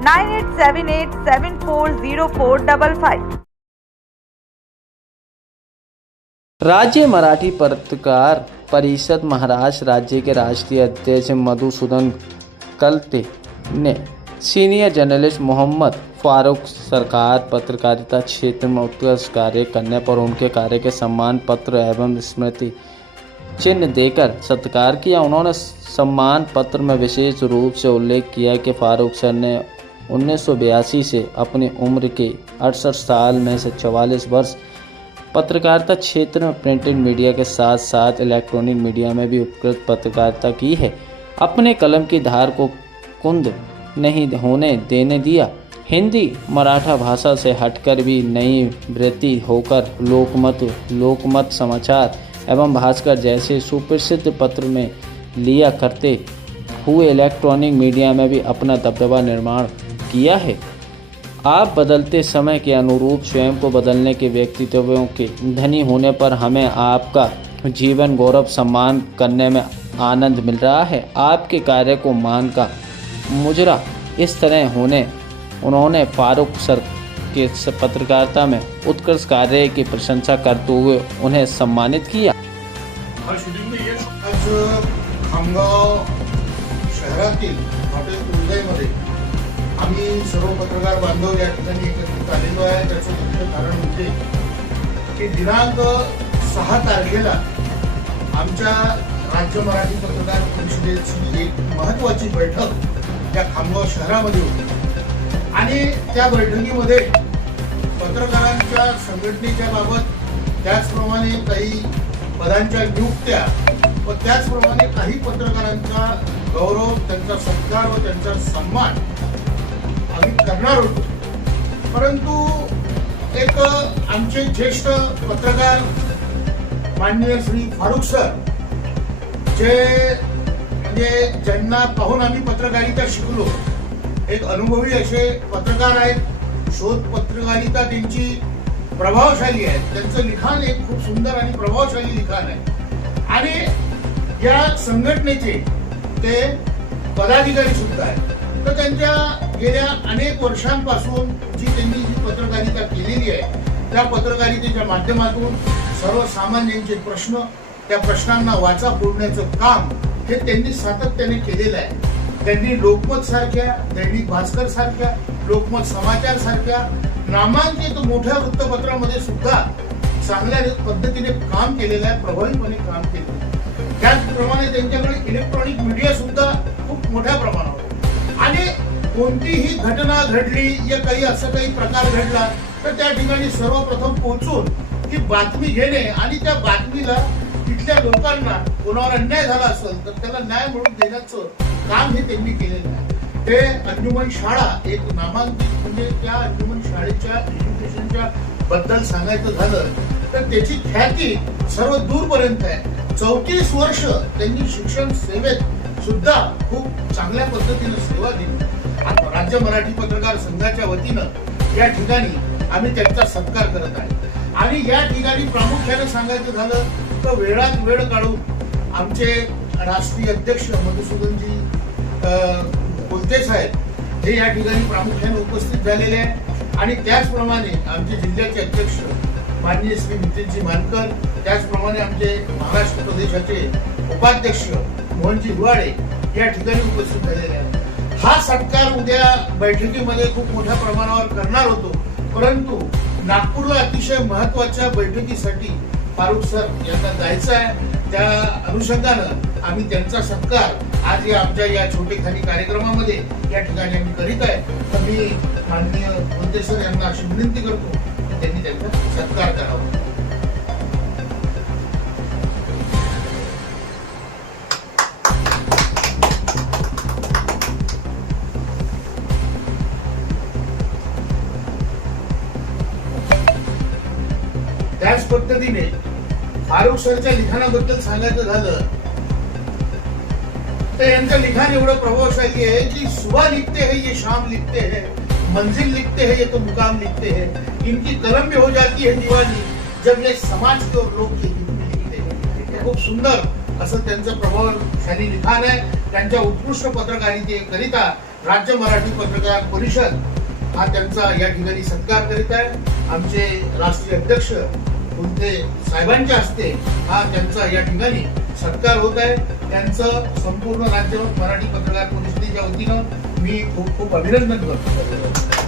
9878740455। राज्य मराठी पत्रकार परिषद महाराष्ट्र राज्य के राष्ट्रीय अध्यक्ष मधुसूदन कलते ने सीनियर जर्नलिस्ट मोहम्मद फारूक सरकार पत्रकारिता क्षेत्र में उत्कृष्ट कार्य करने पर उनके कार्य के सम्मान पत्र एवं स्मृति चिन्ह देकर सत्कार किया। उन्होंने सम्मान पत्र में विशेष रूप से उल्लेख किया कि फारूक सर ने 1982 से अपनी उम्र के 68 साल में से 44 वर्ष पत्रकारिता क्षेत्र में प्रिंटेड मीडिया के साथ साथ इलेक्ट्रॉनिक मीडिया में भी उत्कृष्ट पत्रकारिता की है। अपने कलम की धार को कुंद नहीं होने देने दिया। हिंदी मराठा भाषा से हटकर भी नई वृत्ति होकर लोकमत समाचार एवं भास्कर जैसे सुप्रसिद्ध पत्र में लिया करते हुए इलेक्ट्रॉनिक मीडिया में भी अपना दबदबा निर्माण किया है। आप बदलते समय के अनुरूप स्वयं को बदलने के व्यक्तित्वों के धनी होने पर हमें आपका जीवन गौरव सम्मान करने में आनंद मिल रहा है। आपके कार्य को मान का मुजरा इस तरह होने उन्होंने फारूक सर के पत्रकारिता में उत्कृष्ट कार्य की प्रशंसा करते हुए उन्हें सम्मानित किया। आज खामगाव शहरातील हॉटेल उदयमध्ये आम्ही सर्व पत्रकार बांधव या ठिकाणी एकत्रित आलेलो आहे। त्याचं मुख्य कारण म्हणजे की दिनांक 6 तारखेला आमच्या राज्य मराठी पत्रकार परिषदेची एक महत्त्वाची बैठक या खामगाव शहरामध्ये होती आणि त्या बैठकीमध्ये पत्रकारांच्या संघटनेच्या बाबत त्याचप्रमाणे काही पदांच्या नियुक्त्या व त्याचप्रमाणे काही पत्रकारांचा गौरव, त्यांचा सत्कार व त्यांचा सन्मान आम्ही करणार होतो। परंतु एक आमचे ज्येष्ठ पत्रकार माननीय श्री फारूक सर जे म्हणजे ज्यांना पाहून आम्ही पत्रकारिता शिकलो, एक अनुभवी असे पत्रकार आहेत। शोध पत्रकारिता त्यांची प्रभावशाली आहे। त्यांचं लिखाण एक खूप सुंदर आणि प्रभावशाली लिखाण आहे आणि या संघटनेचे ते पदाधिकारी सुद्धा आहेत। तर त्यांच्या गेल्या अनेक वर्षांपासून जी त्यांनी जी पत्रकारिता केलेली आहे त्या पत्रकारितेच्या माध्यमातून सर्वसामान्यांचे प्रश्न, त्या प्रश्नांना वाचा फोडण्याचं काम हे त्यांनी सातत्याने केलेलं आहे। त्यांनी लोकमत सारख्या, दैनिक भास्कर सारख्या, लोकमत समाचार सारख्या नामांकित मोठ्या वृत्तपत्रामध्ये सुद्धा चांगल्या पद्धतीने काम केलेलं आहे, प्रभावीपणे काम केलेलं आहे। त्याचप्रमाणे त्यांच्याकडे इलेक्ट्रॉनिक मीडिया सुद्धा खूप मोठ्या प्रमाणावर आणि कोणतीही घटना घडली या काही असं काही प्रकार घडला तर त्या ठिकाणी सर्वप्रथम पोहोचून ती बातमी घेणे आणि त्या बातमीला तिथल्या लोकांना कोणावर अन्याय झाला असेल तर त्याला न्याय मिळवून देण्याचं काम हे त्यांनी केलेलं आहे। ते अंजुमन शाळा एक नामांकित म्हणजे त्या अंजुमन शाळेच्या एज्युकेशनच्या बद्दल सांगायचं झालं तर त्याची ख्याती सर्व दूरपर्यंत आहे। 34 वर्ष त्यांनी शिक्षण सेवेत सुद्धा खूप चांगल्या पद्धतीने सेवा दिली। राज्य मराठी पत्रकार संघाच्या वतीनं या ठिकाणी आम्ही त्यांचा सत्कार करत आहे आणि या ठिकाणी प्रामुख्याने सांगायचं झालं तर वेळात वेळ काढून आमचे राष्ट्रीय अध्यक्ष मधुसूदनजी कोलते साहेब हे या ठिकाणी प्रामुख्याने उपस्थित झालेले आहेत आणि त्याचप्रमाणे आमचे जिल्ह्याचे अध्यक्ष माननीय श्री नितीनजी मानकर, त्याचप्रमाणे आमचे महाराष्ट्र प्रदेशाचे उपाध्यक्ष मोहनजी हिवाळे या ठिकाणी उपस्थित झालेले आहेत। हा सत्कार उद्या बैठकीमध्ये खूप मोठ्या प्रमाणावर करणार होतो, परंतु नागपूरला अतिशय महत्त्वाच्या बैठकीसाठी फारूक सर यांना जायचं आहे। त्या अनुषंगानं आम्ही त्यांचा सत्कार आज या आमच्या या छोटेखानी कार्यक्रमामध्ये या ठिकाणी आम्ही करीत आहे। तर मी माननीय कोलते सर यांना अशी विनंती करतो की त्यांनी त्यांचा सत्कार करावा। त्याच पद्धतीने फारूक सरच्या लिखाणाबद्दल सांगायचं झालं तर यांचं लिखाण एवढं प्रभावशाली है कि सुबह लिखते हैं ये शाम लिखते हैं, मंजिल लिखते हैं ये तो मुकाम लिखते हैं, इनकी कलम में हो जाती है दीवानी जब ये समाज के और लोग के हित में लिखते हैं। खूप सुंदर असं त्यांचं प्रभावशाली लिखाण आहे। त्यांच्या उत्कृष्ट पत्रकारितेकरिता राज्य मराठी पत्रकार परिषद हा त्यांचा या ठिकाणी सत्कार करीत आहे. आमचे राष्ट्रीय अध्यक्ष कुंटे साहेबांच्या हस्ते हा त्यांचा या ठिकाणी सत्कार होत आहे. त्यांचं संपूर्ण राज्य मराठी पत्रकार परिषदेच्या वतीनं मी खूप खूप अभिनंदन करतो.